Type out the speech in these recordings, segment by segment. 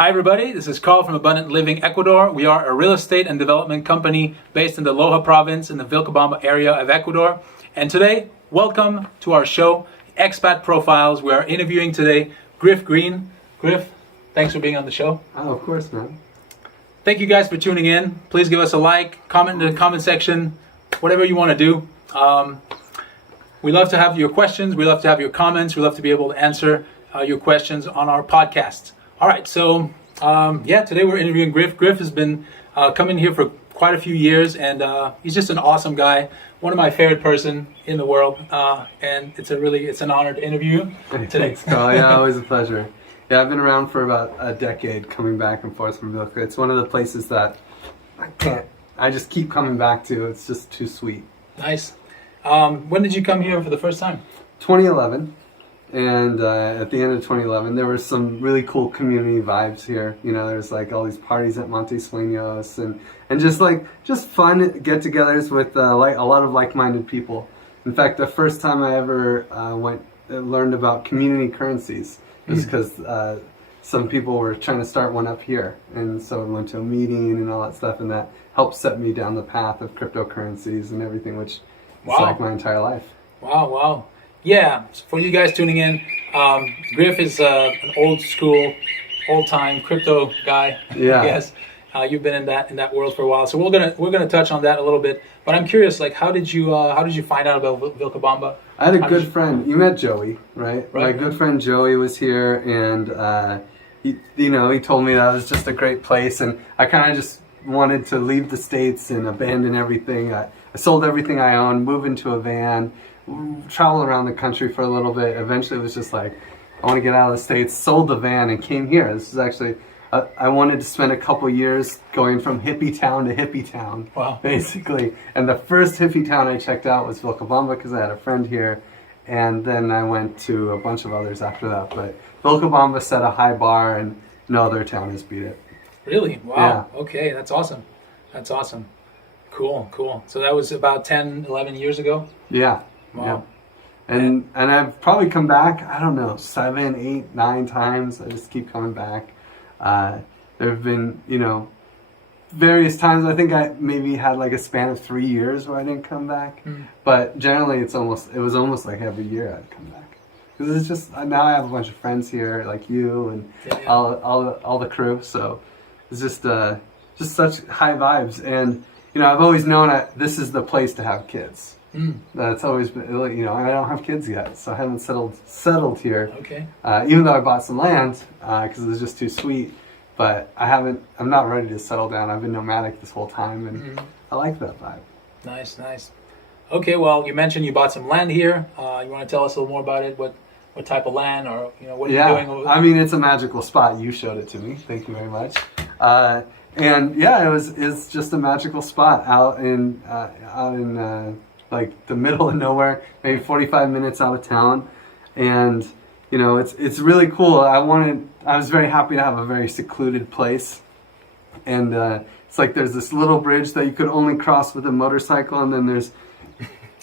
Hi everybody, this is Carl from Abundant Living Ecuador. We are a real estate and development company based in the Loja province in the Vilcabamba area of Ecuador. And today, welcome to our show, Expat Profiles. We are interviewing today Griff Green. Griff, thanks for being on the show. Oh, of course, man. Thank you guys for tuning in. Please give us a like, comment in the comment section, whatever you want to do. We love to have your questions. We love to have your comments. We love to be able to answer your questions on our podcast. All right, so today we're interviewing Griff. Griff has been coming here for quite a few years, and he's just an awesome guy, one of my favorite person in the world, and it's an honor to interview you today. Thanks, Carl. Yeah, always a pleasure. Yeah, I've been around for about a decade, coming back and forth from Vilca. It's one of the places that I just keep coming back to. It's just too sweet. Nice. When did you come here for the first time? 2011. And at the end of 2011, there were some really cool community vibes here. You know, there's like all these parties at Monte Sueños and just fun get-togethers with a lot of like-minded people. In fact, the first time I ever learned about community currencies was because some people were trying to start one up here, and so I went to a meeting and all that stuff, and that helped set me down the path of cryptocurrencies and everything, which is like my entire life. Wow. Yeah, so for you guys tuning in, Griff is an old-time crypto guy. Yeah. I guess you've been in that world for a while, so we're gonna touch on that a little bit. But I'm curious, like, how did you find out about Vilcabamba? I had a good friend. You met Joey, right? My good friend Joey was here, and he told me that it was just a great place, and I kind of just wanted to leave the States and abandon everything. I sold everything I owned, move into a van, travel around the country for a little bit. Eventually it was just like, I want to get out of the States, sold the van and came here. This is actually, I wanted to spend a couple years going from hippie town to hippie town, basically. And the first hippie town I checked out was Vilcabamba because I had a friend here. And then I went to a bunch of others after that. But Vilcabamba set a high bar and no other town has beat it. Really? Wow. Yeah. Okay, that's awesome. Cool. So that was about 10, 11 years ago? Yeah. Wow. Yeah. And I've probably come back, I don't know, 7, 8, 9 times. I just keep coming back. There have been, various times. I think I maybe had like a span of 3 years where I didn't come back. But generally it was almost like every year I'd come back. Because it's just, now I have a bunch of friends here like you and all the crew. So it's just such high vibes. And, I've always known that this is the place to have kids. That's always been, I don't have kids yet, so I haven't settled here. Okay. Even though I bought some land because it was just too sweet, but I'm not ready to settle down. I've been nomadic this whole time, and I like that vibe. Nice. Okay, well, you mentioned you bought some land here. You want to tell us a little more about it? What type of land, or what are you doing over there? I mean, it's a magical spot. You showed it to me. Thank you very much. And yeah, it's just a magical spot out in like the middle of nowhere, maybe 45 minutes out of town. And, it's really cool. I was very happy to have a very secluded place. And it's like there's this little bridge that you could only cross with a motorcycle, and then there's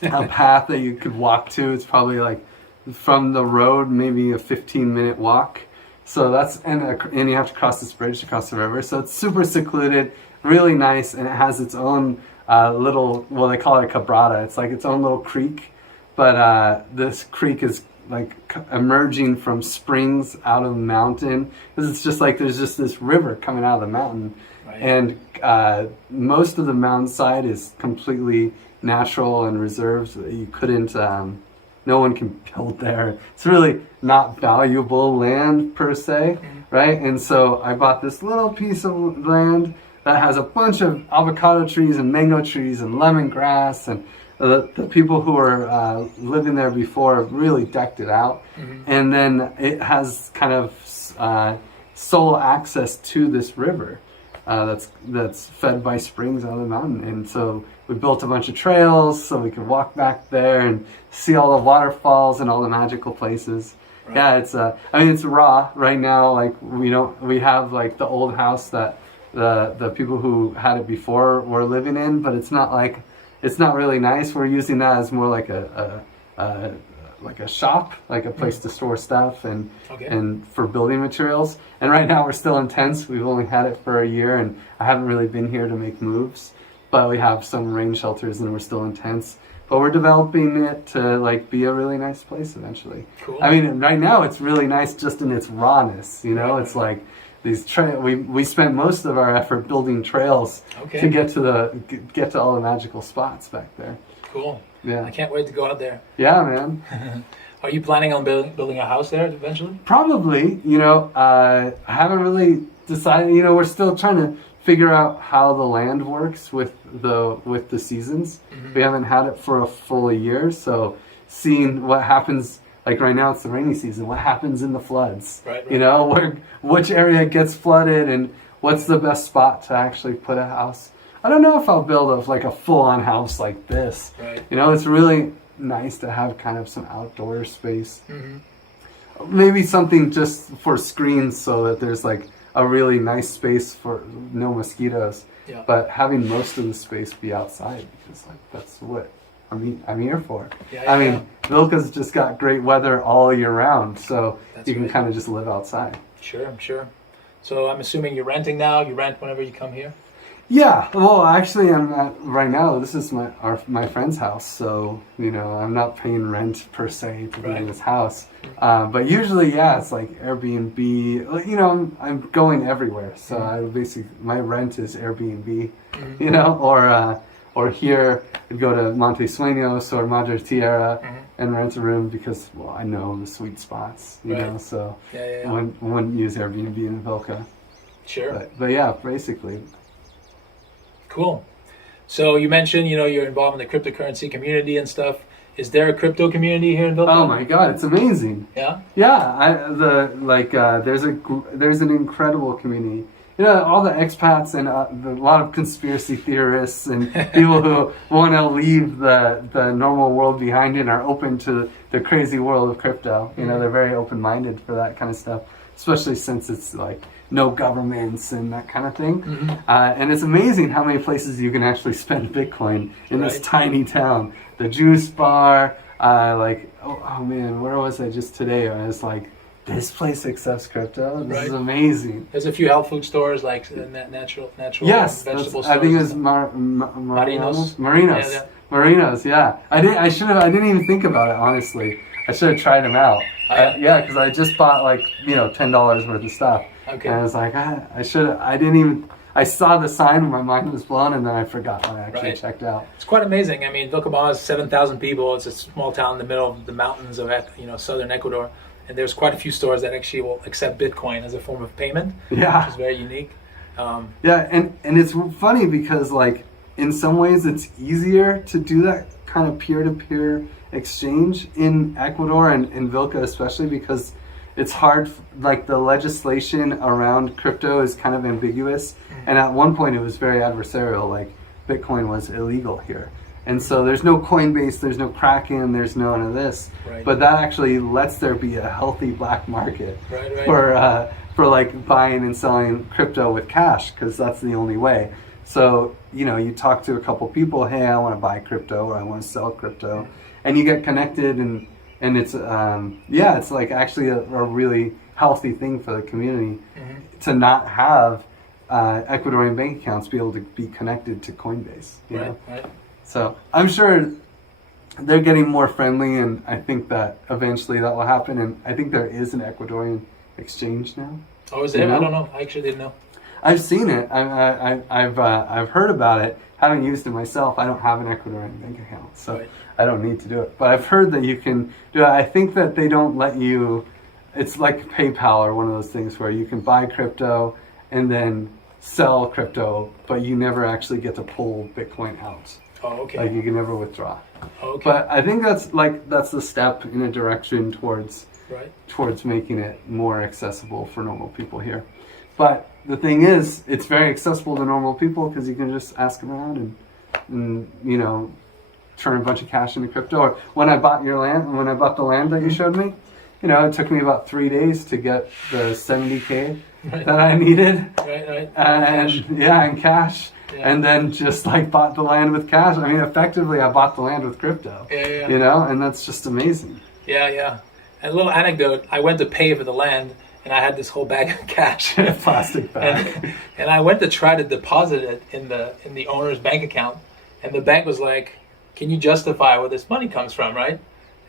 a path that you could walk to. It's probably like from the road, maybe a 15-minute walk. So and you have to cross this bridge to cross the river. So it's super secluded, really nice, and it has its own they call it a quebrada. It's like its own little creek, but this creek is like emerging from springs out of the mountain, because it's just like there's just this river coming out of the mountain. Right. And most of the mountainside is completely natural and reserved. You couldn't, no one can build there. It's really not valuable land per se, right? And so I bought this little piece of land that has a bunch of avocado trees and mango trees and lemongrass, and the people who were living there before really decked it out. And then it has kind of sole access to this river that's fed by springs out of the mountain. And so we built a bunch of trails so we could walk back there and see all the waterfalls and all the magical places. Right. Yeah, it's raw right now. Like we have like the old house that the people who had it before were living in, but it's not really nice. We're using that as more like a like a shop, like a place to store stuff and Okay. and for building materials. And right now we're still in tents. We've only had it for a year, and I haven't really been here to make moves. But we have some rain shelters, and we're still in tents. But we're developing it to like be a really nice place eventually. Cool. I mean, right now it's really nice just in its rawness. You know, it's like these we spent most of our effort building trails Okay. to get to all the magical spots back there. Cool. Yeah. I can't wait to go out there. Yeah, man. Are you planning on building a house there eventually? Probably. You know, I haven't really decided. You know, we're still trying to figure out how the land works with the seasons. We haven't had it for a full year, so seeing what happens. Like right now, it's the rainy season. What happens in the floods? Right. You know, which area gets flooded, and what's the best spot to actually put a house? I don't know if I'll build a full-on house like this. Right. You know, it's really nice to have kind of some outdoor space. Mm-hmm. Maybe something just for screens so that there's like a really nice space for no mosquitoes. Yeah. But having most of the space be outside, because like that's what I'm here for. Yeah, I mean, Vilca's just got great weather all year round, so That's you can right. kind of just live outside. Sure, I'm sure. So I'm assuming you're renting now. You rent whenever you come here. Yeah, well, actually, right now. This is my friend's house, so you know I'm not paying rent per se to be in this house. But usually, yeah, it's like Airbnb. You know, I'm going everywhere, so I basically my rent is Airbnb. You know, or here I'd go to Monte Sueños or Madre Tierra and rent a room because well I know the sweet spots. You know, so I wouldn't use Airbnb in Vilca. Sure. But yeah, basically. Cool. So you mentioned, you're involved in the cryptocurrency community and stuff. Is there a crypto community here in Vilcabamba? Oh my God, it's amazing. Yeah. Yeah, there's an incredible community. You know, all the expats and a lot of conspiracy theorists and people who want to leave the normal world behind and are open to the crazy world of crypto. You know, they're very open-minded for that kind of stuff, especially since it's like no governments and that kind of thing. And it's amazing how many places you can actually spend Bitcoin in this tiny town. The juice bar, oh man, where was I just today? I was like, this place accepts crypto? This is amazing. There's a few health food stores like natural yes, vegetable stores. I think it was Marinos. Yeah. Marinos, yeah. I didn't even think about it, honestly. I should have tried them out. Because I just bought $10 worth of stuff. Okay. And I was like, I saw the sign and my mind was blown, and then I forgot when I actually checked out. It's quite amazing. I mean, Vilcabamba is 7,000 people. It's a small town in the middle of the mountains of Southern Ecuador. And there's quite a few stores that actually will accept Bitcoin as a form of payment, which is very unique. And it's funny because in some ways it's easier to do that kind of peer-to-peer exchange in Ecuador and in Vilca especially because it's hard, the legislation around crypto is kind of ambiguous. And at one point it was very adversarial, Bitcoin was illegal here. And so there's no Coinbase, there's no Kraken, there's none of this. But that actually lets there be a healthy black market for buying and selling crypto with cash, because that's the only way. So, you talk to a couple people, hey, I want to buy crypto or I want to sell crypto. And you get connected and it's, it's actually a really healthy thing for the community to not have Ecuadorian bank accounts be able to be connected to Coinbase. You know? So I'm sure they're getting more friendly, and I think that eventually that will happen. And I think there is an Ecuadorian exchange now. Oh, is there? I don't know. I actually didn't know. I've seen it. I've heard about it. Haven't used it myself. I don't have an Ecuadorian bank account, so I don't need to do it. But I've heard that you can do it. I think that they don't let you. It's like PayPal or one of those things where you can buy crypto and then sell crypto, but you never actually get to pull Bitcoin out. Oh, okay. You can never withdraw. Okay. But I think that's the step in a direction towards making it more accessible for normal people here. But the thing is, it's very accessible to normal people because you can just ask around and turn a bunch of cash into crypto. Or when I bought the land that you showed me, it took me about 3 days to get the 70K that I needed. In cash. Yeah. And then just bought the land with cash. I mean, effectively, I bought the land with crypto. And that's just amazing. Yeah. And a little anecdote: I went to pay for the land, and I had this whole bag of cash, Plastic bag. and I went to try to deposit it in the owner's bank account, and the bank was like, "Can you justify where this money comes from?" Right?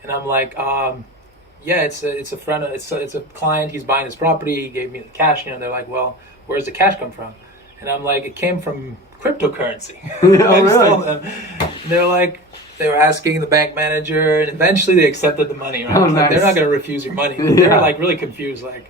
And I'm like, "Yeah, it's a friend, it's a client. He's buying his property. He gave me the cash." You know, they're like, "Well, where's the cash come from?" And I'm like, "It came from cryptocurrency." I just told them. And they're like, they were asking the bank manager, and eventually they accepted the money. Right? Oh, Like, nice. they're not going to refuse your money. They were like really confused, like,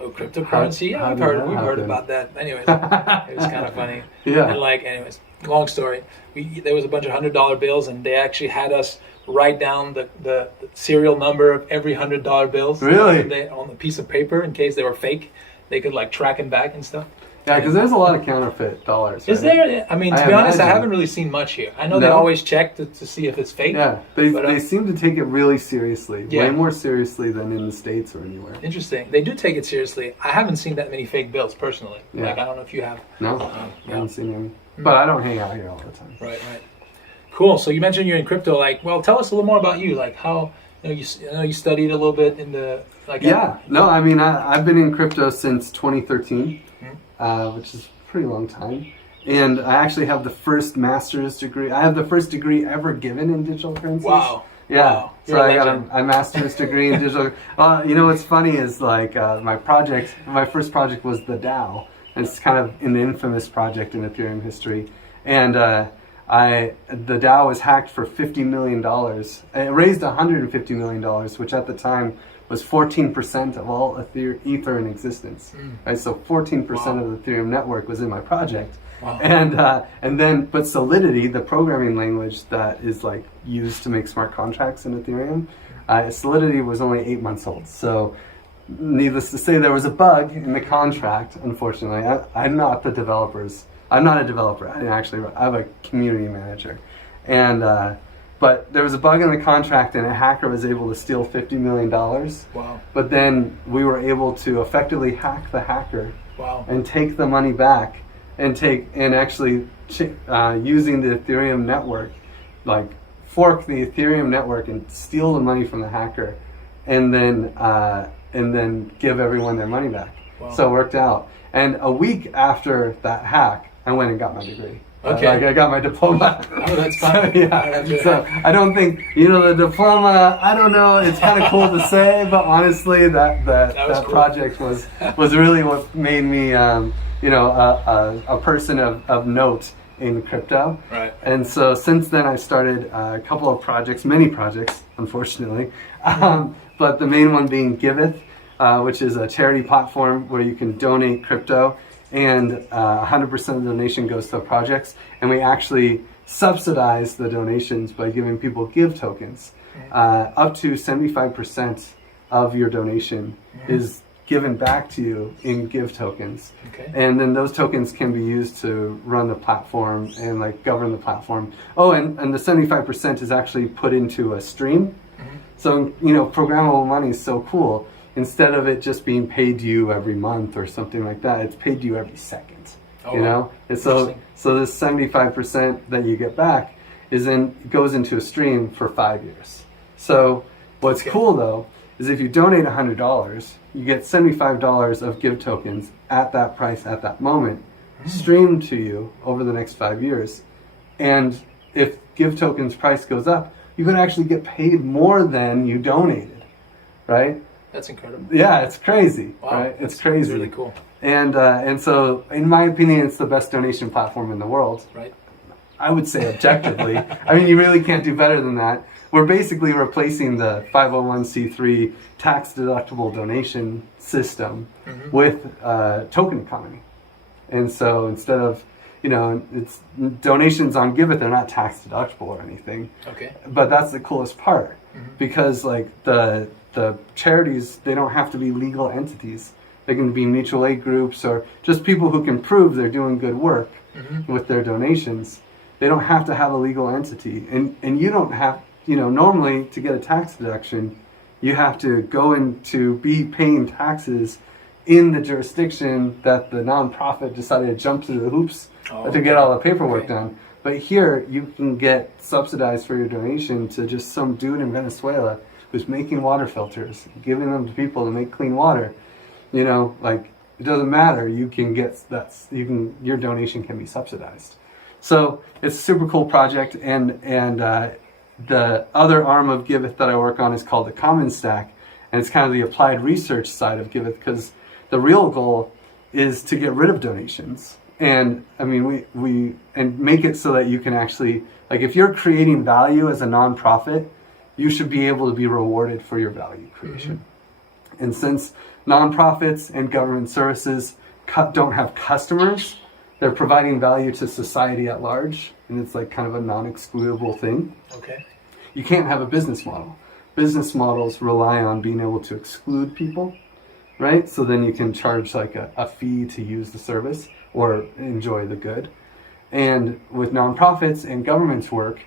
"Oh, cryptocurrency? Yeah, we've heard about that." Anyways, it was kind of funny. Yeah. And like, anyways, long story. There was a bunch of $100 bills, and they actually had us write down the serial number of every $100 bills. Really? On the piece of paper in case they were fake. They could like track them back and stuff. Yeah, because there's a lot of counterfeit dollars. Is right? there? I mean, to be honest, I imagine. haven't really seen much here. I know they No? always check to see if it's fake. Yeah, But, they seem to take it really seriously, Yeah. way more seriously than in the States or anywhere. Interesting. They do take it seriously. I haven't seen that many fake bills personally. Yeah. Like, I don't know if you have. No, I yeah. haven't seen any. But I don't hang out here all the time. Right. Cool. So you mentioned you're in crypto. Like, well, tell us a little more about you. Like, how I know you studied a little bit in the like. Yeah, no, I mean, I've been in crypto since 2013, which is a pretty long time. And I actually have the first master's degree. I have the first degree ever given in digital currencies. Wow. Yeah. Wow. So You're a I got legend. a master's degree in digital. You know what's funny is like my first project was the DAO. And it's kind of an infamous project in Ethereum history. And the DAO was hacked for $50 million. It raised $150 million, which at the time was 14% of all Ether in existence. Right, so 14% of the Ethereum network was in my project. Wow. But Solidity, the programming language that is like used to make smart contracts in Ethereum, Solidity was only 8 months old. So needless to say, there was a bug in the contract, unfortunately. I'm not a developer. I have a community manager. But there was a bug in the contract, and a hacker was able to steal $50 million. Wow. But then we were able to effectively hack the hacker and take the money back and actually using the Ethereum network, like fork the Ethereum network and steal the money from the hacker, and then give everyone their money back. Wow. So it worked out. And a week after that hack, I went and got my degree. Okay. I got my diploma. Oh, that's fine. So I don't think, the diploma, I don't know, it's kind of cool to say, but honestly that cool. project was really what made me a person of note in crypto. Right. And so since then I've started a couple of projects, many projects, unfortunately. But the main one being GivEth, which is a charity platform where you can donate crypto, and 100% of the donation goes to projects. And we actually subsidize the donations by giving people Give tokens. Up to 75% of your donation is given back to you in Give tokens. Okay. And then those tokens can be used to run the platform and like govern the platform. Oh, and the 75% is actually put into a stream. So, programmable money is so cool. Instead of it just being paid to you every month or something like that, it's paid to you every second. And so this 75% that you get back goes into a stream for 5 years. So what's cool though is if you donate $100, you get $75 of Give tokens at that price at that moment, streamed to you over the next 5 years. And if Give tokens price goes up, you can actually get paid more than you donated, right? That's incredible. Yeah, it's crazy. Wow. Right? It's crazy. Really cool. And so, in my opinion, it's the best donation platform in the world. Right. I would say objectively. I mean, you really can't do better than that. We're basically replacing the 501c3 tax-deductible donation system with token economy. And so instead of, it's donations on GivEth, they're not tax-deductible or anything. Okay. But that's the coolest part because, like, the charities, they don't have to be legal entities. They can be mutual aid groups or just people who can prove they're doing good work with their donations. They don't have to have a legal entity. And you don't have, normally to get a tax deduction, you have to go in to be paying taxes in the jurisdiction that the nonprofit decided to jump through the hoops to get all the paperwork done. But here, you can get subsidized for your donation to just some dude in Venezuela who's making water filters, giving them to people to make clean water, you know, like, it doesn't matter. You can get your donation can be subsidized. So it's a super cool project. And the other arm of GivEth that I work on is called the Common Stack. And it's kind of the applied research side of GivEth, because the real goal is to get rid of donations. And I mean, we make it so that you can actually, like, if you're creating value as a nonprofit, you should be able to be rewarded for your value creation. Mm-hmm. And since nonprofits and government services don't have customers, they're providing value to society at large, and it's like kind of a non-excludable thing. Okay. You can't have a business model. Business models rely on being able to exclude people, right? So then you can charge like a fee to use the service or enjoy the good. And with nonprofits and government's work,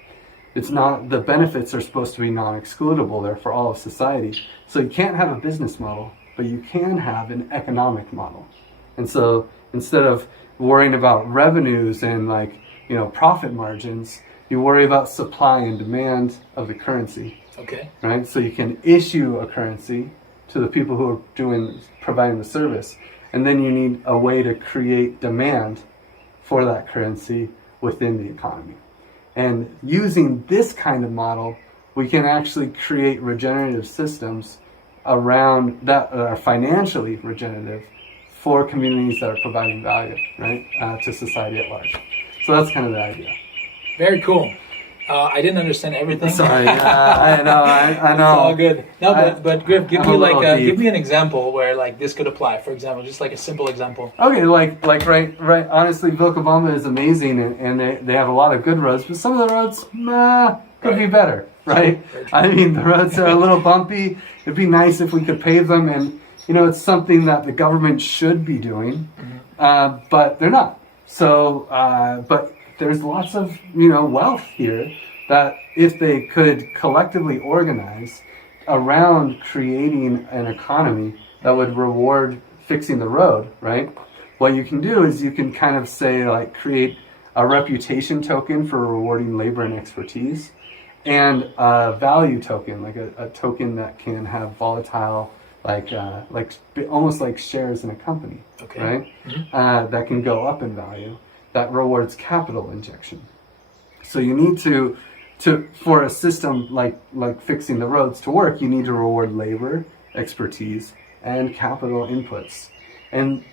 it's not, the benefits are supposed to be non-excludable. They're for all of society. So you can't have a business model, but you can have an economic model. And so instead of worrying about revenues and like, you know, profit margins, you worry about supply and demand of the currency. Okay. Right? So you can issue a currency to the people who are providing the service. And then you need a way to create demand for that currency within the economy. And using this kind of model, we can actually create regenerative systems around that are financially regenerative for communities that are providing value, right, to society at large. So that's kind of the idea. Very cool. I didn't understand everything. Sorry, I know. It's all good. No, but Griff, give me an example where like this could apply. For example, just like a simple example. Okay, like right. Honestly, Vilcabamba is amazing, and they have a lot of good roads, but some of the roads, could be better, right? I mean, the roads are a little bumpy. It'd be nice if we could pave them, and you know, it's something that the government should be doing, but they're not. So, but there's lots of, you know, wealth here that if they could collectively organize around creating an economy that would reward fixing the road, right? What you can do is you can kind of say, like, create a reputation token for rewarding labor and expertise, and a value token, like a token that can have volatile, like almost like shares in a company, okay, right? Mm-hmm. That can go up in value, that rewards capital injection. So you need to for a system like fixing the roads to work, you need to reward labor, expertise, and capital inputs. And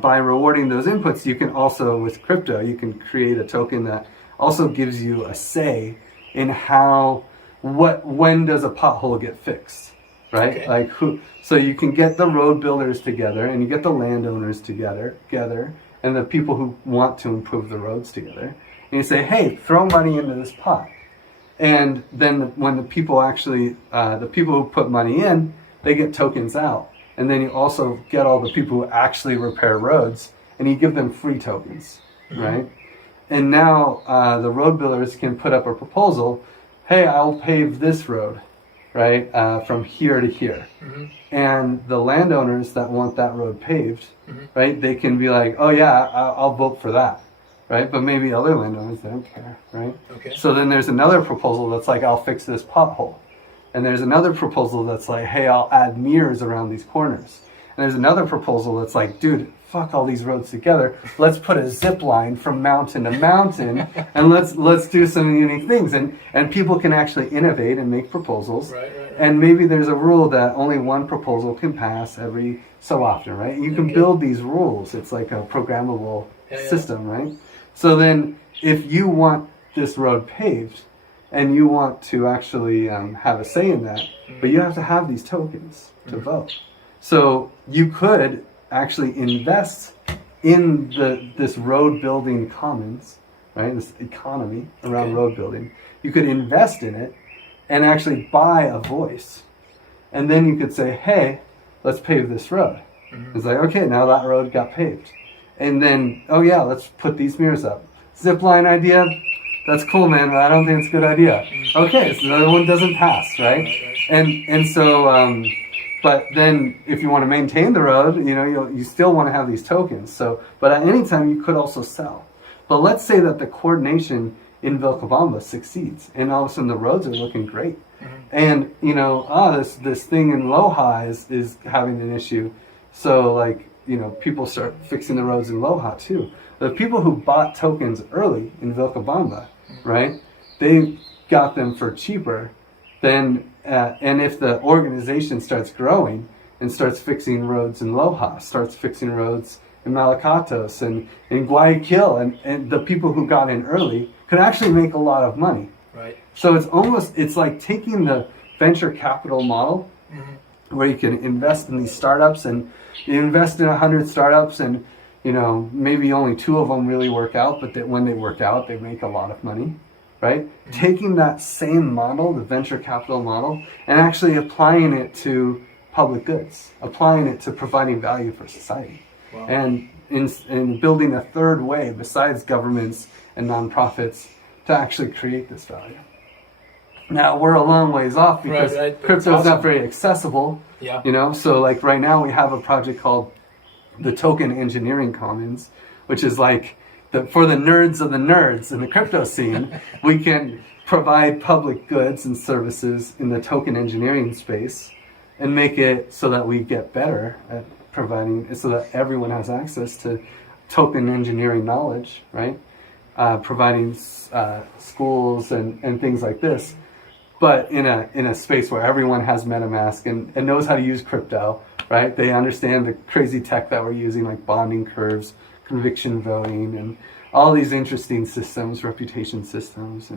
by rewarding those inputs, you can also, with crypto, you can create a token that also gives you a say in when does a pothole get fixed, right? Okay. Like so you can get the road builders together, and you get the landowners together, and the people who want to improve the roads together. And you say, hey, throw money into this pot. And then when the people who put money in, they get tokens out. And then you also get all the people who actually repair roads, and you give them free tokens, right? And now the road builders can put up a proposal, hey, I'll pave this road, right, from here to here. Mm-hmm. And the landowners that want that road paved, right, they can be like, oh yeah, I'll vote for that, right? But maybe other landowners, they don't care, right? Okay. So then there's another proposal that's like, I'll fix this pothole. And there's another proposal that's like, hey, I'll add mirrors around these corners. And there's another proposal that's like, dude, fuck all these roads together. Let's put a zip line from mountain to mountain, and let's do some unique things. And people can actually innovate and make proposals. Right. And maybe there's a rule that only one proposal can pass every so often, right? You can build these rules. It's like a programmable system, right? So then if you want this road paved, and you want to actually have a say in that, but you have to have these tokens to vote. So you could actually invest in this road building commons, right? This economy around road building. You could invest in it and actually buy a voice. And then you could say, hey, let's pave this road. It's like, okay, now that road got paved. And then, oh yeah, let's put these mirrors up. Zip line idea, that's cool, man, but I don't think it's a good idea. Okay, so the other one doesn't pass, right? And so, but then if you want to maintain the road, you know, you still want to have these tokens. So, but at any time you could also sell. But let's say that the coordination in Vilcabamba succeeds, and all of a sudden the roads are looking great. And this thing in Loja is having an issue. So like, people start fixing the roads in Loja too. The people who bought tokens early in Vilcabamba, right? They got them for cheaper than, and if the organization starts growing and starts fixing roads in Loja, starts fixing roads in Malacatos and in Guayaquil, and the people who got in early could actually make a lot of money. Right. So it's like taking the venture capital model where you can invest in these startups, and you invest in 100 startups, and maybe only 2 of them really work out, but that when they work out, they make a lot of money, right? Taking that same model, the venture capital model, and actually applying it to public goods, applying it to providing value for society. Wow. And in building a third way besides governments and nonprofits to actually create this value. Now we're a long ways off because crypto is not very accessible. Yeah. So like right now we have a project called the Token Engineering Commons, which is like for the nerds of the nerds in the crypto scene. We can provide public goods and services in the token engineering space and make it so that we get better at providing, so that everyone has access to token engineering knowledge, right? Providing schools and things like this, but in a space where everyone has MetaMask and knows how to use crypto, right? They understand the crazy tech that we're using, like bonding curves, conviction voting, and all these interesting systems, reputation systems,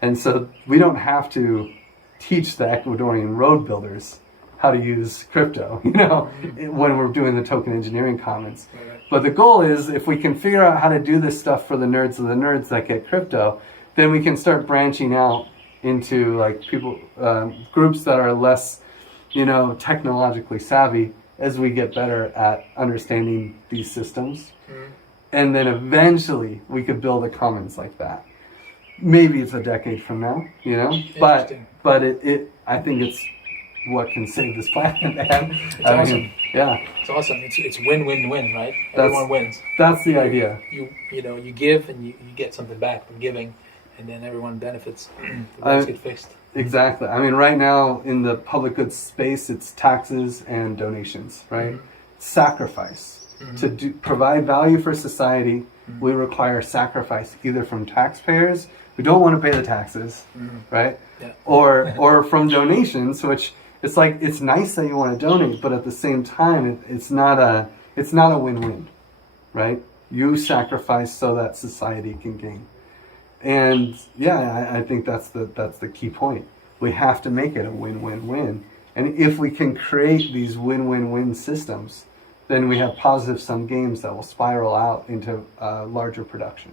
and so we don't have to teach the Ecuadorian road builders how to use crypto, when we're doing the token engineering commons. But the goal is, if we can figure out how to do this stuff for the nerds of the nerds that get crypto, then we can start branching out into like people, groups that are less, technologically savvy as we get better at understanding these systems. And then eventually we could build a commons like that. Maybe it's a decade from now, but I think it's what can save this planet, man. It's awesome. Yeah. It's awesome. It's win-win-win, right? Everyone wins. That's the idea. You give and you get something back from giving, and then everyone benefits. The roads get fixed. Exactly. I mean, right now in the public goods space, it's taxes and donations, right? Sacrifice. To provide value for society, we require sacrifice either from taxpayers who don't want to pay the taxes, right? Yeah. Or from donations, which it's like, it's nice that you want to donate, but at the same time, it's not a win-win, right? You sacrifice so that society can gain. And yeah, I think that's the key point. We have to make it a win-win-win. And if we can create these win-win-win systems, then we have positive sum games that will spiral out into larger production.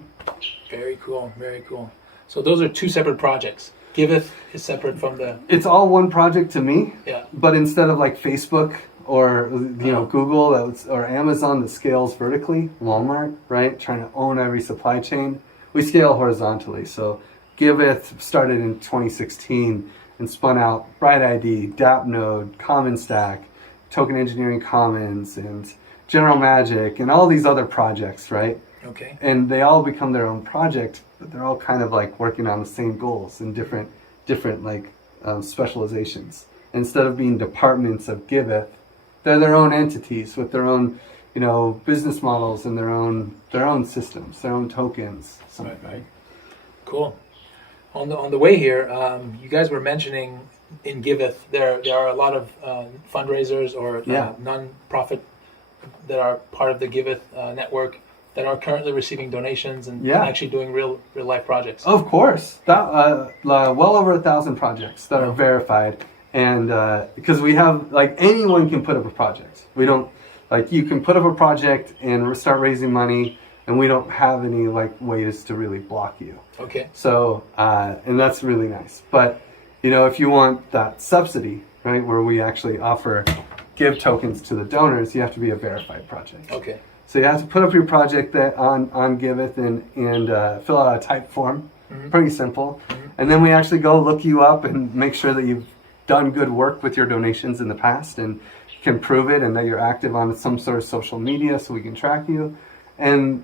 Very cool, very cool. So those are 2 separate projects. GivEth is separate from the... It's all one project to me. Yeah. But instead of like Facebook or Google or Amazon that scales vertically, Walmart, right, trying to own every supply chain, we scale horizontally. So GivEth started in 2016 and spun out BrightID, DAppNode, CommonStack, Token Engineering Commons, and General Magic, and all these other projects, right? Okay. And they all become their own project, but they're all kind of like working on the same goals in different like specializations. Instead of being departments of GivEth, they're their own entities with their own, business models and their own systems, their own tokens. Right. Cool. On the way here, you guys were mentioning in GivEth there are a lot of fundraisers or non-profit that are part of the GivEth network that are currently receiving donations and actually doing real life projects. Of course, that well over 1,000 projects that are verified, and because we have anyone can put up a project. We don't you can put up a project and start raising money, and we don't have any ways to really block you. Okay. So and that's really nice. But if you want that subsidy, right, where we actually offer give tokens to the donors, you have to be a verified project. Okay. So you have to put up your project on GivEth and fill out a type form. Pretty simple. And then we actually go look you up and make sure that you've done good work with your donations in the past and can prove it, and that you're active on some sort of social media so we can track you and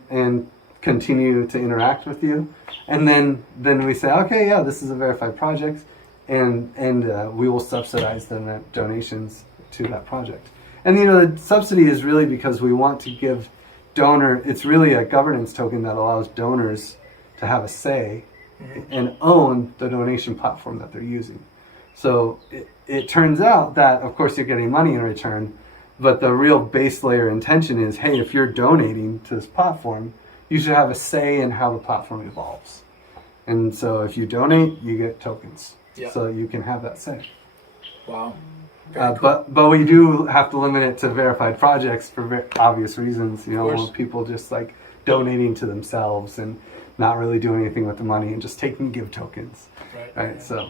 continue to interact with you. And then we say, okay, yeah, this is a verified project. and we will subsidize the donations to that project. And the subsidy is really because we want to give it's really a governance token that allows donors to have a say and own the donation platform that they're using. So it turns out that, of course, you're getting money in return, but the real base layer intention is, hey, if you're donating to this platform, you should have a say in how the platform evolves. And so if you donate, you get tokens. Yeah. So you can have that say. Wow. Cool. But we do have to limit it to verified projects for obvious reasons. You don't course. want people just like donating to themselves and not really doing anything with the money and just taking give tokens. Right. So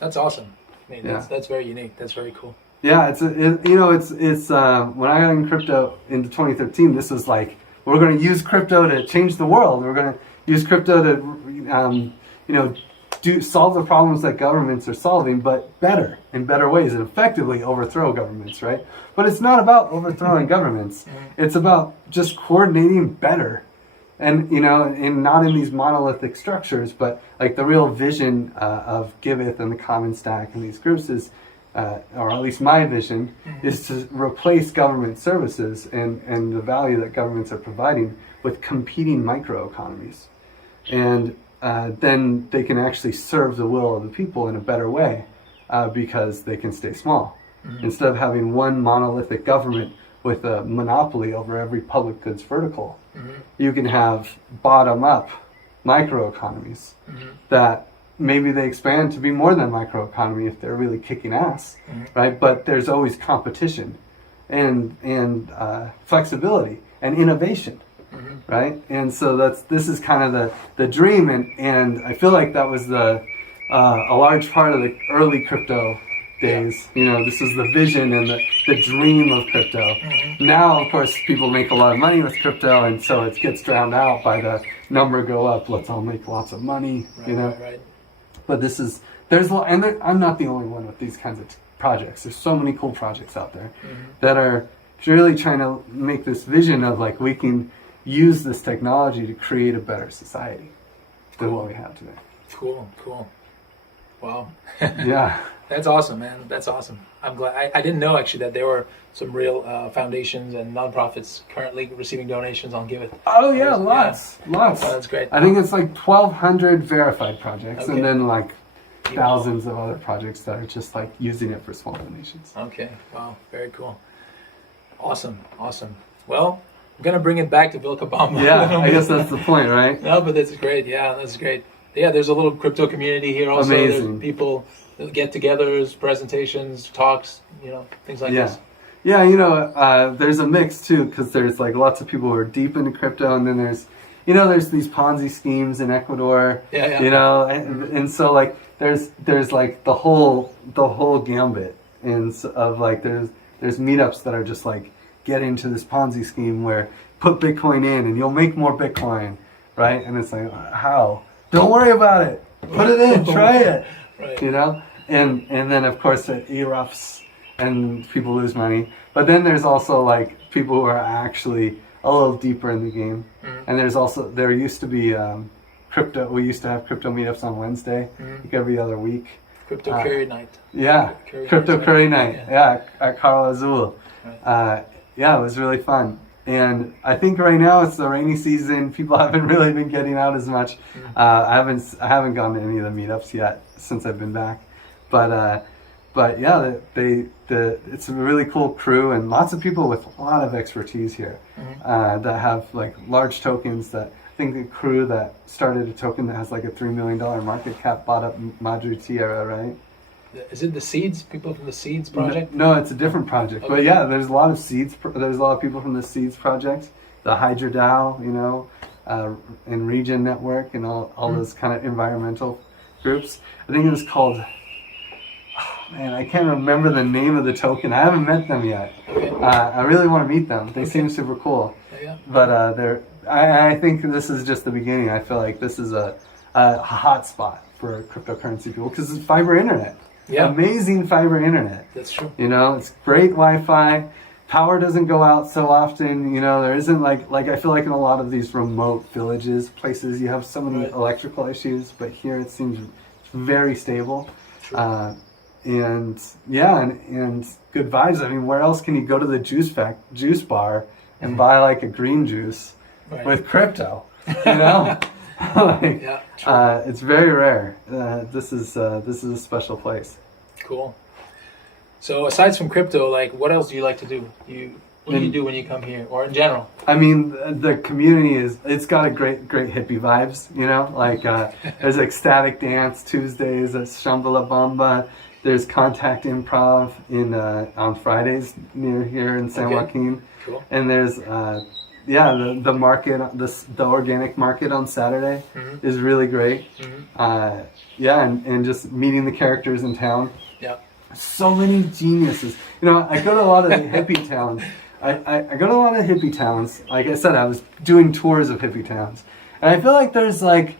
that's awesome. I mean, yeah. that's very unique. That's very cool. Yeah, it's when I got in crypto into 2013, this was like, we're going to use crypto to change the world. We're going to use crypto to solve the problems that governments are solving, but in better ways, and effectively overthrow governments, right? But it's not about overthrowing governments. It's about just coordinating better, and and not in these monolithic structures, but like the real vision of GivEth and the Common Stack and these groups is, or at least my vision, is to replace government services and the value that governments are providing with competing microeconomies. And then they can actually serve the will of the people in a better way because they can stay small. Instead of having one monolithic government with a monopoly over every public goods vertical, you can have bottom-up microeconomies that maybe they expand to be more than microeconomy if they're really kicking ass, right? But there's always competition and flexibility and innovation. Right, and so this is kind of the dream, and I feel like that was a large part of the early crypto days. This is the vision and the dream of crypto. Now, of course, people make a lot of money with crypto, and so it gets drowned out by the number go up. Let's all make lots of money, Right. But I'm not the only one with these kinds of projects. There's so many cool projects out there that are really trying to make this vision of like we can use this technology to create a better society than what we have today. Cool. Wow. Yeah. That's awesome, man. That's awesome. I'm glad. I didn't know actually that there were some real foundations and nonprofits currently receiving donations on GivEth. Oh yeah, lots. Oh, that's great. I think it's like 1,200 verified projects, and then like thousands of other projects that are just like using it for small donations. Okay. Wow. Very cool. Awesome. Well, I'm gonna bring it back to Vilcabamba. Yeah, I guess that's the point, right? No, but that's great. Yeah, that's great. Yeah, there's a little crypto community here also. Amazing. There's people, get-togethers, presentations, talks, things like this. Yeah, there's a mix too, because there's like lots of people who are deep into crypto, and then there's these Ponzi schemes in Ecuador. Yeah. And so like there's like the whole gambit, and of like there's meetups that are just like, get into this Ponzi scheme where put Bitcoin in and you'll make more Bitcoin, right? And it's like, how? Don't worry about it. Put it in. Try it. Right. And then of course it erupts and people lose money. But then there's also like people who are actually a little deeper in the game. And there used to be crypto. We used to have crypto meetups on Wednesday, like every other week. Crypto curry night. Yeah, crypto curry night. Yeah, at Carl Azul. Right. Yeah, it was really fun. And I think right now it's the rainy season. People haven't really been getting out as much. I haven't gone to any of the meetups yet since I've been back. But yeah, it's a really cool crew and lots of people with a lot of expertise here that have like large tokens. That I think the crew that started a token that has like a $3 million market cap bought up Madre Tierra, right? Is it the Seeds? People from the Seeds project? No, it's a different project. Okay. But yeah, there's a lot of Seeds. There's a lot of people from the Seeds project, the Hydra DAO, and Regen Network, and all those kind of environmental groups. I think it was called. Oh, man, I can't remember the name of the token. I haven't met them yet. Okay. I really want to meet them. They seem super cool. Yeah. But I think this is just the beginning. I feel like this is a hot spot for cryptocurrency people because it's fiber internet. Yeah. Amazing fiber internet. That's true. It's great Wi-Fi. Power doesn't go out so often. There isn't like I feel like in a lot of these remote villages, places, you have so many electrical issues, but here it seems very stable. True. And good vibes. I mean, where else can you go to the juice bar and buy like a green juice with crypto? You know, like, Yeah, true. it's very rare. This is a special place. Cool. So aside from crypto, like, what else do you like to do? What do you do when you come here, or in general? I mean, the community it's got a great hippie vibes, you know, like there's ecstatic dance Tuesdays at Vilcabamba. There's contact improv on Fridays near here in San Joaquin. Cool. And there's the market, the organic market on Saturday is really great. And just meeting the characters in town. Yeah. So many geniuses. You know, I go to a lot of the hippie towns. I go to a lot of hippie towns. Like I said, I was doing tours of hippie towns. And I feel like there's like,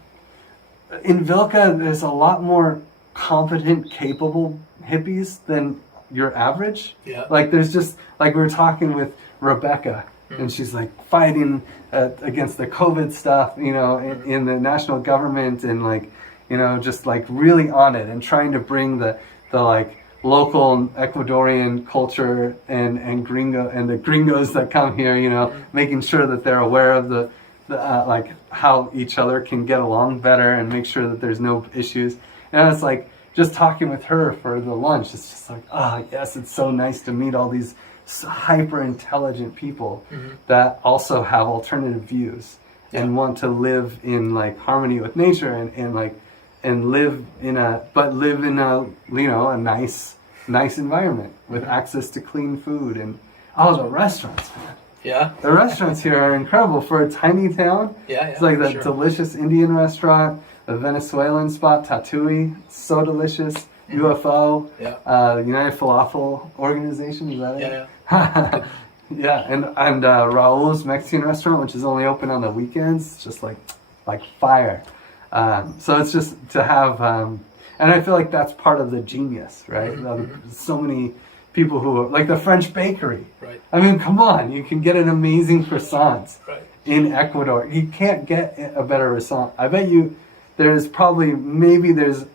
in Vilca, there's a lot more competent, capable hippies than your average. Yeah. Like there's just, like we were talking with Rebecca, and she's like fighting against the COVID stuff, you know, in the national government, and like, you know, just like really on it and trying to bring the like local Ecuadorian culture and the gringos that come here, you know, making sure that they're aware of the like how each other can get along better and make sure that there's no issues. And it's like just talking with her for the lunch, it's just like, yes, it's so nice to meet all these hyper intelligent people that also have alternative views and want to live in like harmony with nature and live in a you know, a nice environment with access to clean food and the restaurants, man. Yeah. The restaurants here are incredible for a tiny town. Yeah. It's like that delicious Indian restaurant, the Venezuelan spot, Tatui, so delicious. UFO, United Falafel Organization, is that it? Yeah. Yeah, and Raul's Mexican restaurant, which is only open on the weekends, it's just like fire. So it's just to have, and I feel like that's part of the genius, right? So many people who are, like the French bakery. Right. I mean, come on, you can get an amazing croissant in Ecuador. You can't get a better croissant. I bet you there's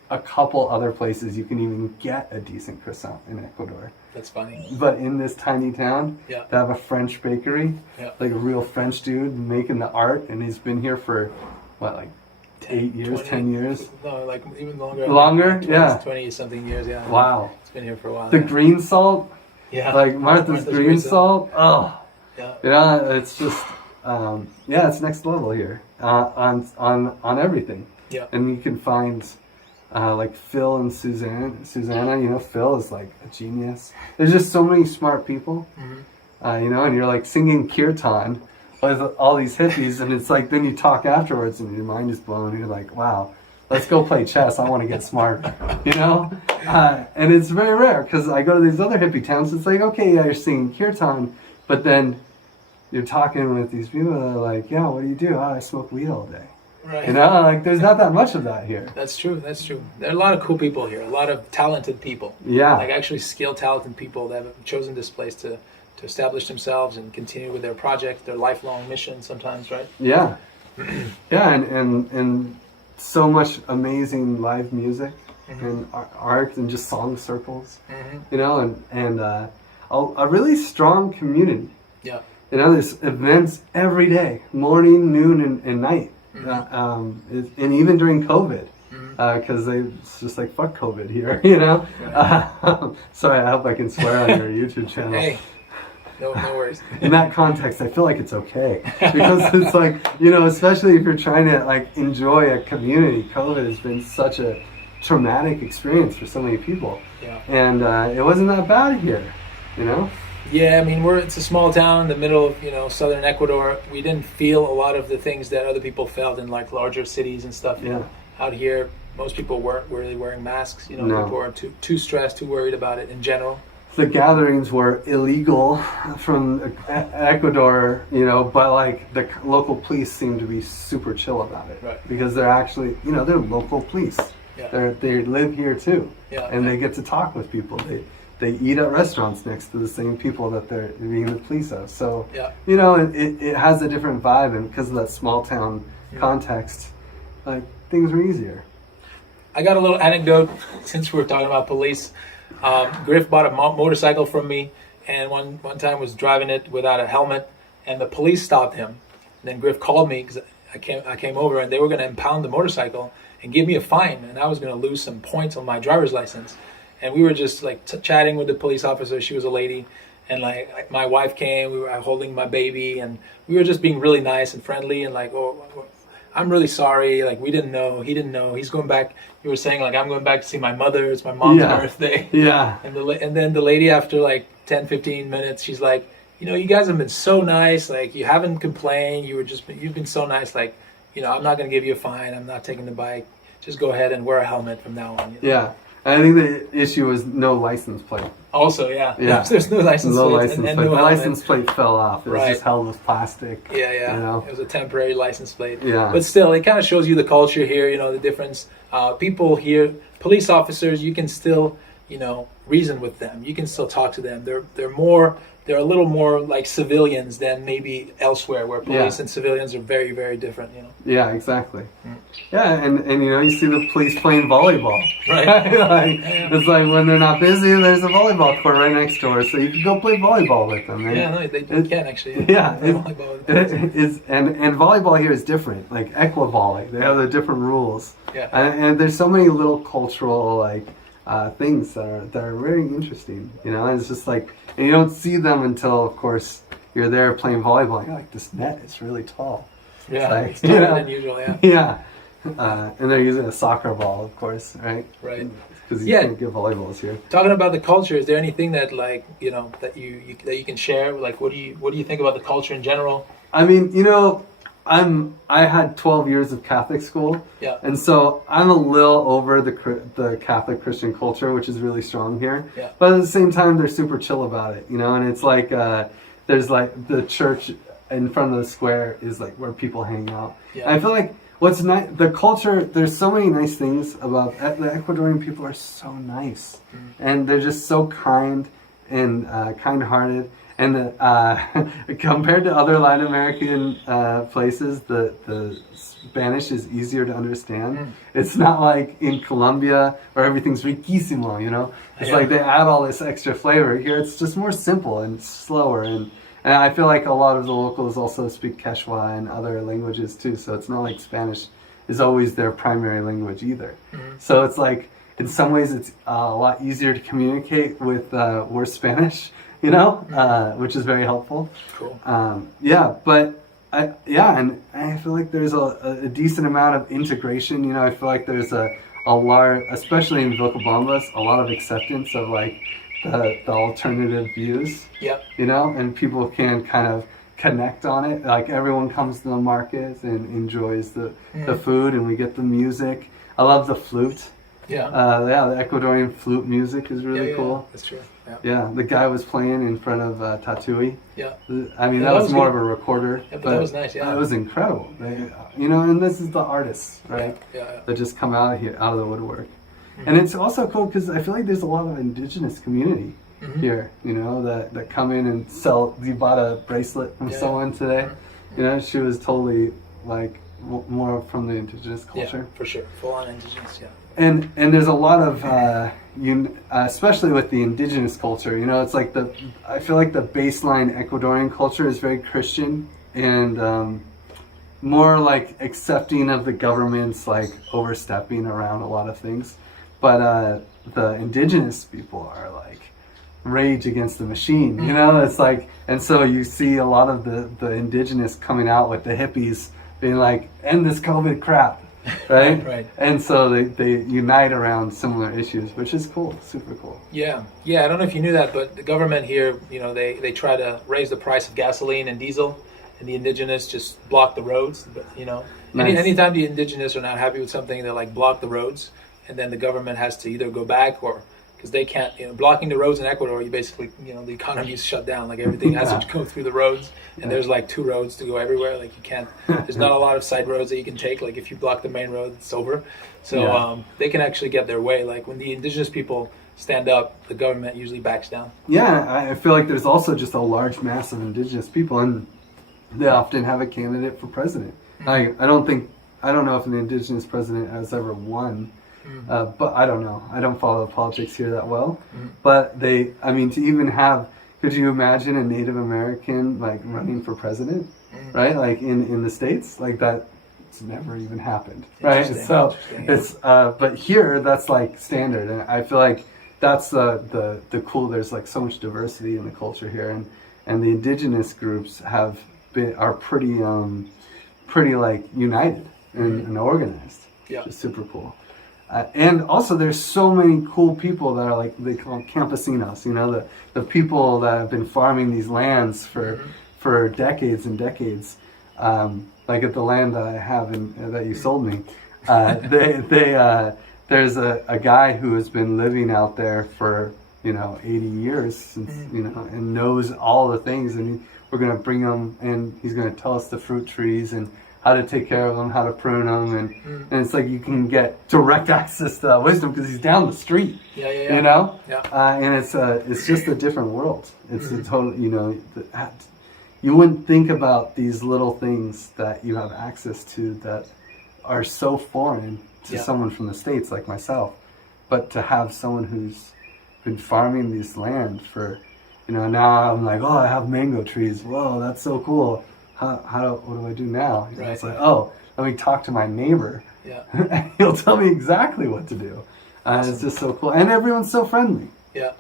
a couple other places you can even get a decent croissant in Ecuador. That's funny. But in this tiny town, to have a French bakery, like a real French dude making the art, and he's been here for, what, like 8 years, 20, 10 years? No, like even longer. Longer? 20 something years, yeah. Wow. It's been here for a while. The green salt? Yeah. Like Martha's green salt? Oh. Yeah. Yeah, it's just, it's next level here on everything. Yeah. And you can find like Phil and Susanna, you know, Phil is like a genius. There's just so many smart people, you know, and you're like singing kirtan with all these hippies, and it's like then you talk afterwards and your mind is blown and you're like, wow, let's go play chess. I want to get smart, you know? And it's very rare because I go to these other hippie towns. It's like, okay, yeah, you're singing kirtan, but then you're talking with these people that are like, yeah, what do you do? I smoke weed all day. Right. You know, like there's not that much of that here. That's true. There are a lot of cool people here, a lot of talented people. Yeah. Like actually skilled, talented people that have chosen this place to establish themselves and continue with their project, their lifelong mission sometimes, right? Yeah. Yeah, and so much amazing live music and art and just song circles, you know, and a really strong community. Yeah. You know, there's events every day, morning, noon, and night. And even during COVID, because it's just like, fuck COVID here, you know? Sorry, I hope I can swear on your YouTube channel. Hey, no worries. In that context, I feel like it's okay. Because it's like, you know, especially if you're trying to like enjoy a community, COVID has been such a traumatic experience for so many people. Yeah. And it wasn't that bad here, you know? Yeah, I mean, it's a small town in the middle of, you know, Southern Ecuador. We didn't feel a lot of the things that other people felt in like larger cities and stuff. You know, out here, most people weren't really wearing masks. You know, people are too stressed, too worried about it in general. The gatherings were illegal from Ecuador, you know, but like the local police seem to be super chill about it. Right. Because they're actually, you know, they're local police. Yeah. They live here too. Yeah. And they get to talk with people. They eat at restaurants next to the same people that they're being the police of. So, you know, it has a different vibe, and because of that small town context, like things are easier. I got a little anecdote since we were talking about police. Griff bought a motorcycle from me, and one time was driving it without a helmet, and the police stopped him. And then Griff called me because I came over, and they were going to impound the motorcycle and give me a fine, and I was going to lose some points on my driver's license. And we were just like chatting with the police officer. She was a lady, and like my wife came. We were holding my baby, and we were just being really nice and friendly, and like, oh, I'm really sorry. Like, we didn't know. He didn't know. He's going back. You were saying, like, I'm going back to see my mother. It's my mom's birthday. Yeah. And then the lady, after like 10, 15 minutes, she's like, you know, you guys have been so nice. Like, you haven't complained. You've been so nice. Like, you know, I'm not going to give you a fine. I'm not taking the bike. Just go ahead and wear a helmet from now on. You know? Yeah. I think the issue was no license plate. Also, yeah. There's no license plate. The license plate fell off. It was just held with plastic. Yeah. You know? It was a temporary license plate. Yeah. But still, it kind of shows you the culture here, you know, the difference. People here, police officers, you can still, you know, reason with them. You can still talk to them. They're a little more like civilians than maybe elsewhere, where police and civilians are very, very different, you know. Yeah, exactly. Yeah, and you know, you see the police playing volleyball. Right. It's like when they're not busy, there's a volleyball court right next door, so you can go play volleyball with them. Right? Yeah, no, they can actually. And volleyball here is different, like equivolley. They have the different rules. Yeah. And there's so many little cultural like things that are very interesting. You know, and it's just like, and you don't see them until, of course, you're there playing volleyball. You're like, this net is really tall. Yeah, it's taller than usual. Yeah. Yeah. And they're using a soccer ball, of course, right? Right. Because you can't get volleyballs here. Talking about the culture, is there anything that, like, you know, that you can share? Like, what do you think about the culture in general? I mean, you know, I had 12 years of Catholic school, and so I'm a little over the Catholic Christian culture, which is really strong here. Yeah. But at the same time, they're super chill about it, you know. And it's like there's like the church in front of the square is like where people hang out. Yeah. And I feel like what's nice, the culture. There's so many nice things about the Ecuadorian people are so nice, and they're just so kind and kind-hearted. And compared to other Latin American places, the Spanish is easier to understand. It's not like in Colombia where everything's riquísimo, you know? It's like they add all this extra flavor. Here it's just more simple and slower. And I feel like a lot of the locals also speak Quechua and other languages too. So it's not like Spanish is always their primary language either. So it's like, in some ways it's a lot easier to communicate with Spanish. You know, which is very helpful. Cool. But and I feel like there's a decent amount of integration. You know, I feel like there's a large, especially in Vilcabamba, a lot of acceptance of like the alternative views. Yeah. You know, and people can kind of connect on it. Like everyone comes to the market and enjoys the food, and we get the music. I love the flute. Yeah. The Ecuadorian flute music is really cool. That's true. Yeah, the guy was playing in front of Tatui. Yeah. I mean, that was more of a recorder. Yeah, but that was nice, That was incredible. You know, and this is the artists, right? Yeah. That just come out of the woodwork. And it's also cool because I feel like there's a lot of indigenous community here, you know, that come in and sell. You bought a bracelet from someone today. You know, she was totally like more from the indigenous culture. Yeah, for sure. Full on indigenous, And there's a lot of, especially with the indigenous culture, you know, it's like I feel like the baseline Ecuadorian culture is very Christian and more like accepting of the government's like overstepping around a lot of things. But the indigenous people are like rage against the machine, you know, it's like, and so you see a lot of the indigenous coming out with the hippies being like, end this COVID crap. Right? Right. And so they unite around similar issues, which is cool, super cool. Yeah. I don't know if you knew that, but the government here, you know, they try to raise the price of gasoline and diesel, and the indigenous just block the roads. But you know, anytime the indigenous are not happy with something, they like block the roads, and then the government has to either go back or because they can't, you know, blocking the roads in Ecuador, you basically, you know, the economy is shut down. Like everything has to go through the roads, and there's like 2 roads to go everywhere. Like you can't, there's not a lot of side roads that you can take. Like if you block the main road, it's over. So they can actually get their way. Like when the indigenous people stand up, the government usually backs down. Yeah, I feel like there's also just a large mass of indigenous people, and they often have a candidate for president. I don't know if an indigenous president has ever won, But I don't know. I don't follow politics here that well. But to even have, could you imagine a Native American like running for president, right? Like in the States, like that. It's never even happened, right? So it's but here that's like standard, and I feel like that's the cool. There's like so much diversity in the culture here, and the indigenous groups are pretty like united and organized. Yeah, which is super cool. And also, there's so many cool people that are like they call them campesinos. You know, the people that have been farming these lands for decades and decades. Like at the land that I have that you sold me, there's a guy who has been living out there for 80 years since and knows all the things, and we're gonna bring him and he's gonna tell us the fruit trees and how to take care of them, how to prune them, and it's like you can get direct access to that wisdom because he's down the street. You know, and it's just a different world. It's a total you wouldn't think about these little things that you have access to that are so foreign to someone from the States like myself. But to have someone who's been farming this land for, now I'm like, oh, I have mango trees. Whoa, that's so cool. What do I do now? It's like, oh, let me talk to my neighbor. And he'll tell me exactly what to do. It's just so cool. And everyone's so friendly. Yeah.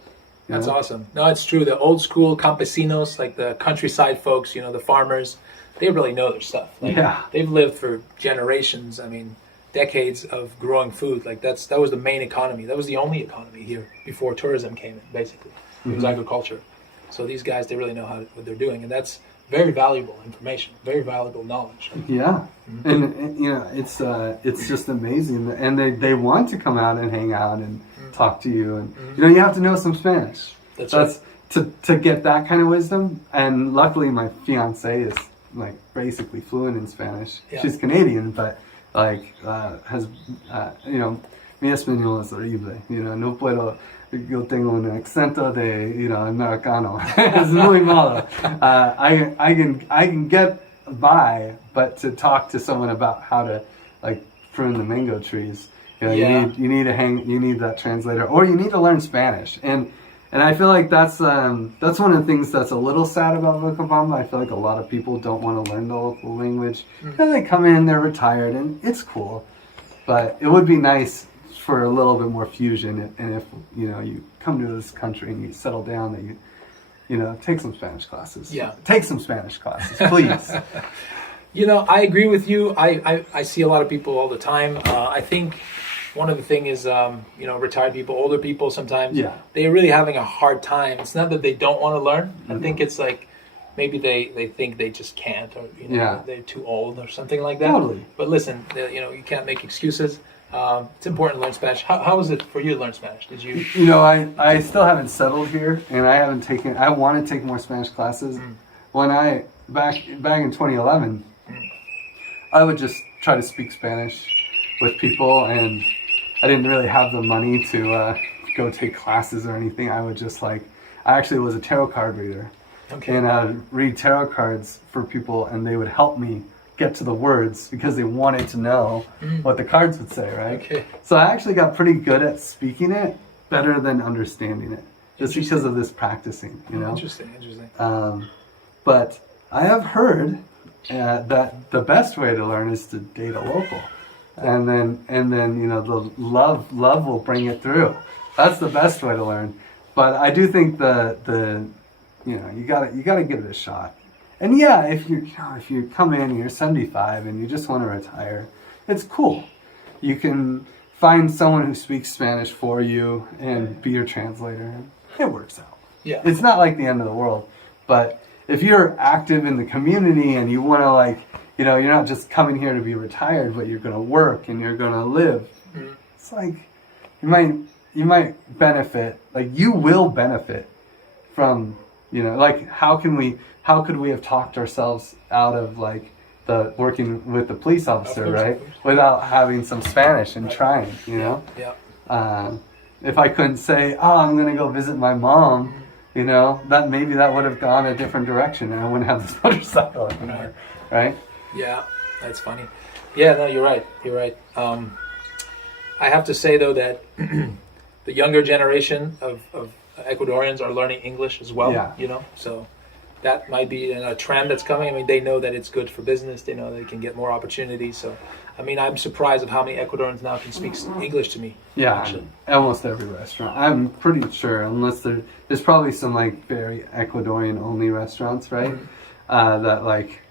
That's awesome. No, it's true. The old school campesinos, like the countryside folks, the farmers, they really know their stuff. Like, they've lived for generations. I mean, decades of growing food. Like that was the main economy. That was the only economy here before tourism came in. Basically, it was agriculture. So these guys, they really know what they're doing, and that's very valuable information, very valuable knowledge. Yeah, and it's just amazing, and they want to come out and hang out and talk to you, and you have to know some Spanish. That's right. To get that kind of wisdom. And luckily my fiance is like basically fluent in Spanish. She's Canadian, but like has mi español es horrible, no puedo, yo tengo un acento de americano. Es muy malo. I can get by, but to talk to someone about how to like prune the mango trees, you need that translator, or you need to learn Spanish. And I feel like that's one of the things that's a little sad about Vilcabamba. I feel like a lot of people don't want to learn the local language. And they come in, they're retired, and it's cool. But it would be nice for a little bit more fusion, and if you come to this country and you settle down, that you take some Spanish classes. Take some Spanish classes, please. I agree with you. I see a lot of people all the time. I think one of the things is, retired people, older people sometimes, they're really having a hard time. It's not that they don't want to learn. I think it's like maybe they think they just can't, or they're too old or something like that. Totally. But listen, you can't make excuses. It's important to learn Spanish. How was it for you to learn Spanish? Did you? I still haven't settled here, and I want to take more Spanish classes. When back in 2011, I would just try to speak Spanish with people, and I didn't really have the money to go take classes or anything. I would just I actually was a tarot card reader. Okay. And I would read tarot cards for people, and they would help me get to the words because they wanted to know what the cards would say, right? Okay. So I actually got pretty good at speaking it, better than understanding it, just because of this practicing, Interesting. But I have heard that the best way to learn is to date a local, and then the love will bring it through. That's the best way to learn. But I do think you gotta give it a shot. And if you come in and you're 75 and you just want to retire, it's cool. You can find someone who speaks Spanish for you and be your translator. It works out. Yeah. It's not like the end of the world. But if you're active in the community and you want to you're not just coming here to be retired, but you're going to work and you're going to live, it's like you might benefit. Like you will benefit from, how could we have talked ourselves out of the working with the police officer, right? Without having some Spanish and trying, if I couldn't say, I'm going to go visit my mom, that would have gone a different direction and I wouldn't have this motorcycle anymore, right? Yeah, that's funny. Yeah, no, you're right. I have to say though that the younger generation of Ecuadorians are learning English as well. Yeah. You know, so that might be a trend that's coming. I mean, they know that it's good for business. They know they can get more opportunities. So, I mean, I'm surprised at how many Ecuadorians now can speak English to me. Yeah, actually. almost every restaurant. I'm pretty sure, unless there's probably some like very Ecuadorian only restaurants, right? That like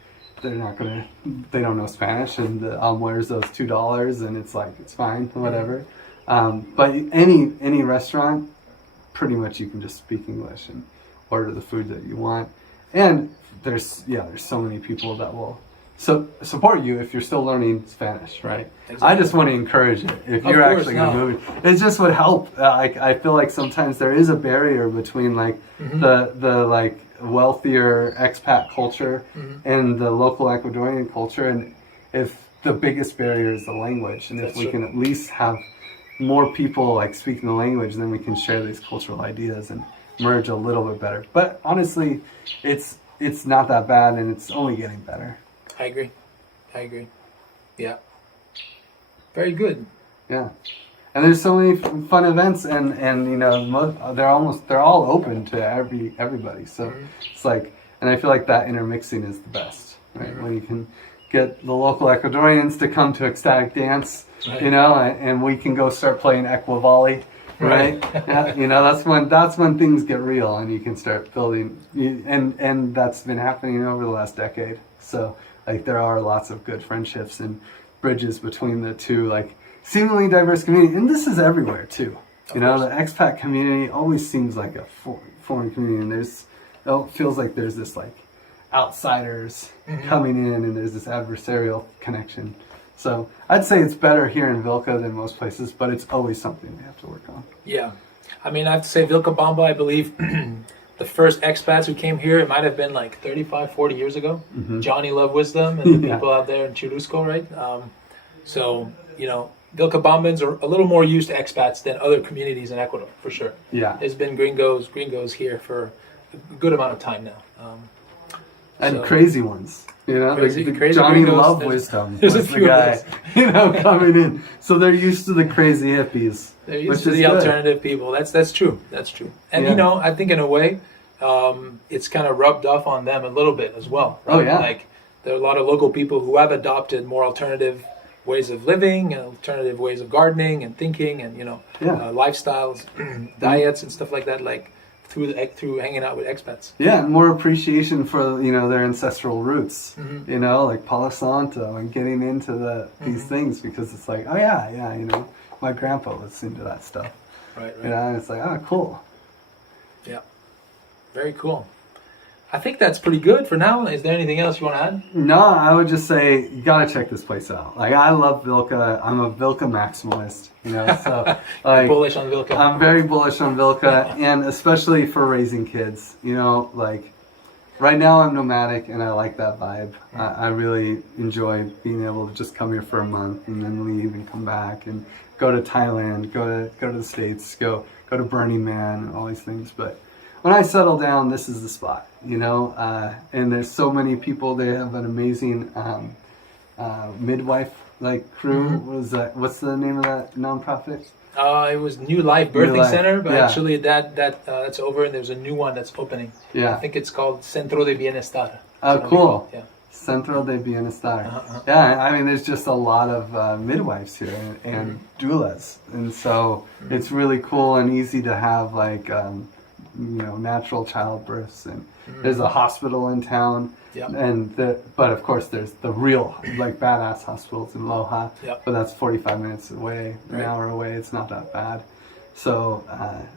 they don't know Spanish, and the almuerzo those $2, and it's like it's fine, whatever. But any restaurant, pretty much you can just speak English and order the food that you want. And there's so many people that will support you if you're still learning Spanish, right? Exactly. I just want to encourage it. If you're actually going to move it, it just would help. I feel like sometimes there is a barrier between like the like wealthier expat culture and the local Ecuadorian culture, and if the biggest barrier is the language, and if we can at least have more people like speaking the language, then we can share these cultural ideas and merge a little bit better. But honestly, it's not that bad, and it's only getting better. I agree. Yeah. Very good. Yeah. And there's so many fun events, and you know, they're all open to everybody. So it's like, and I feel like that intermixing is the best, right? When you can get the local Ecuadorians to come to ecstatic dance, you know, and we can go start playing equivolley. Right, yeah, you know, that's when things get real, and you can start building, and that's been happening over the last decade. So, like, there are lots of good friendships and bridges between the two, like, seemingly diverse community, and this is everywhere too. You know, the expat community always seems like a foreign community, and it feels like there's this like outsiders coming in, and there's this adversarial connection. So I'd say it's better here in Vilca than most places, but it's always something we have to work on. Yeah. I mean, I have to say Vilcabamba, I believe the first expats who came here, it might have been like 35, 40 years ago. Johnny Love Wisdom and the people out there in Churusco, right? So, you know, Vilcabambans are a little more used to expats than other communities in Ecuador, for sure. Yeah. There's been gringos here for a good amount of time now. And crazy ones. You know, crazy Johnny gringos, Love Wisdom was the guy, you know, coming in. So they're used to the crazy hippies. They're used to the alternative people. That's true. That's true. And you know, I think in a way, it's kind of rubbed off on them a little bit as well. Right? Oh yeah. Like there are a lot of local people who have adopted more alternative ways of living, and alternative ways of gardening and thinking, and you know, lifestyles, diets, and stuff like that. Like through hanging out with expats. Yeah, and more appreciation for, you know, their ancestral roots. You know, like Palo Santo, and getting into these things, because it's like, oh yeah, you know, my grandpa was into that stuff. Right. You know, and it's like, oh, cool. Yeah. Very cool. I think that's pretty good for now. Is there anything else you want to add? No, I would just say you gotta check this place out. Like, I love Vilca. I'm a Vilca maximalist, you know. So like, bullish on Vilca. I'm very bullish on Vilca, and especially for raising kids. You know, like right now I'm nomadic, and I like that vibe. I really enjoy being able to just come here for a month and then leave and come back and go to Thailand, go to the States, go to Burning Man, and all these things. But when I settle down, this is the spot, you know, and there's so many people. They have an amazing midwife like crew. What's the name of that nonprofit? It was New Life Birthing Center, but actually that's over, and there's a new one that's opening. Yeah, I think it's called Centro de Bienestar. Oh, cool. Yeah. Centro de Bienestar. Yeah, I mean, there's just a lot of midwives here and doulas, and so it's really cool and easy to have like you know, natural childbirths, and there's a hospital in town, and but of course there's the real like badass hospitals in Loja, but that's 45 minutes away, an hour away. It's not that bad. So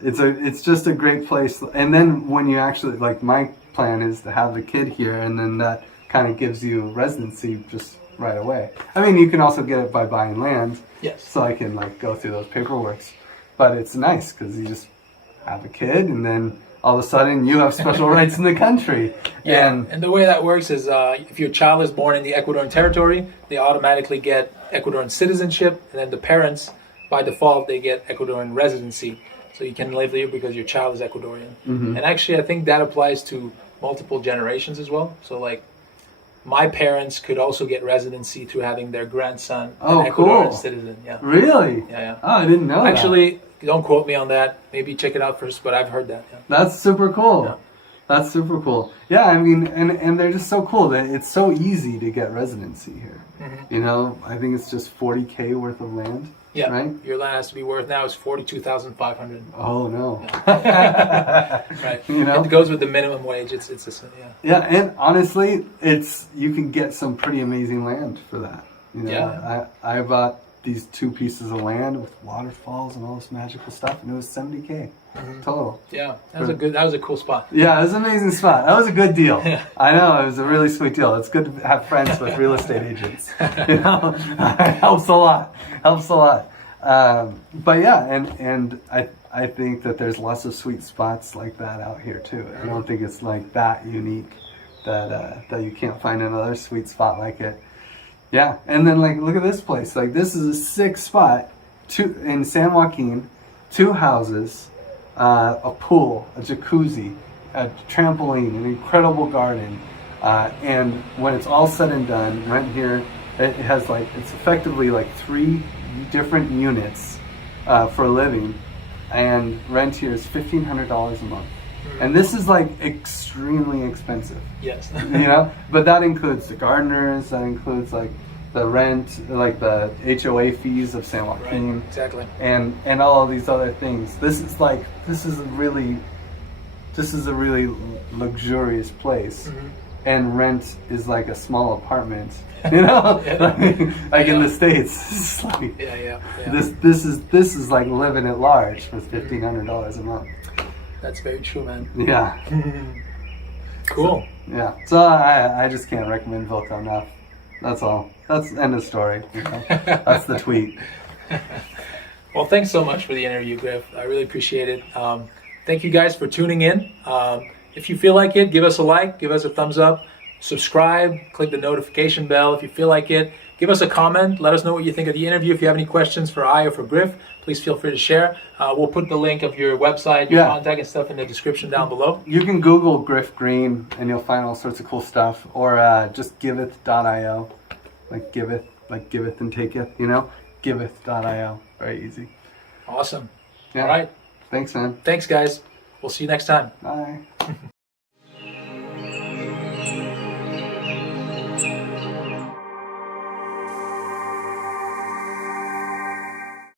it's just a great place. And then when you actually, like, my plan is to have the kid here, and then that kind of gives you residency just right away. I mean, you can also get it by buying land, so I can like go through those paperworks, but it's nice because you just have a kid, and then all of a sudden you have special rights in the country. And the way that works is if your child is born in the Ecuadorian territory, they automatically get Ecuadorian citizenship, and then the parents, by default, they get Ecuadorian residency. So you can live here because your child is Ecuadorian. And actually, I think that applies to multiple generations as well. So like, my parents could also get residency through having their grandson Oh, an Ecuadorian cool. citizen. Yeah. Really? Yeah. Oh, I didn't know that. Actually, don't quote me on that. Maybe check it out first, but I've heard that. Yeah. That's super cool. Yeah. That's super cool. Yeah, I mean, and they're just so cool that it's so easy to get residency here. Mm-hmm. You know, I think it's just 40K worth of land. Yeah. Right? Your land has to be worth now is 42,500. Oh no. Right. You know? It goes with the minimum wage. It's yeah. Yeah, and honestly, you can get some pretty amazing land for that. You know, Yeah. I bought these 2 pieces of land with waterfalls and all this magical stuff, and it was 70K total. Yeah. That was a cool spot. Yeah, it was an amazing spot. That was a good deal. Yeah. I know, it was a really sweet deal. It's good to have friends with real estate agents. You know, it helps a lot. Helps a lot. But yeah, and I think that there's lots of sweet spots like that out here too. I don't think it's like that unique that you can't find another sweet spot like it. Yeah, and then like look at this place. Like this is a sick spot, in San Joaquin, 2 houses, a pool, a jacuzzi, a trampoline, an incredible garden, and when it's all said and done, rent here it has it's effectively 3 different units for a living, and rent here is $1,500 a month. And this is extremely expensive. Yes. You know, but that includes the gardeners, that includes the rent, the HOA fees of San Joaquin, Right, exactly. and all of these other things. This is a really luxurious place, and rent is like a small apartment. You know, in the States, it's Yeah. this is like living at large with $1,500 a month. That's very true, man. Yeah. Cool. Yeah. So I just can't recommend Vilca enough. That's all. That's end of story. You know? That's the tweet. Well, thanks so much for the interview, Griff. I really appreciate it. Thank you guys for tuning in. If you feel like it, give us a like, give us a thumbs up, subscribe, click the notification bell if you feel like it. Give us a comment. Let us know what you think of the interview. If you have any questions for I or for Griff, please feel free to share. We'll put the link of your website, your contact and stuff in the description down below. You can Google Griff Green and you'll find all sorts of cool stuff. Or just GivEth.io. Giveth and taketh, you know? GivEth.io. Very easy. Awesome. Yeah. All right. Thanks, man. Thanks, guys. We'll see you next time. Bye.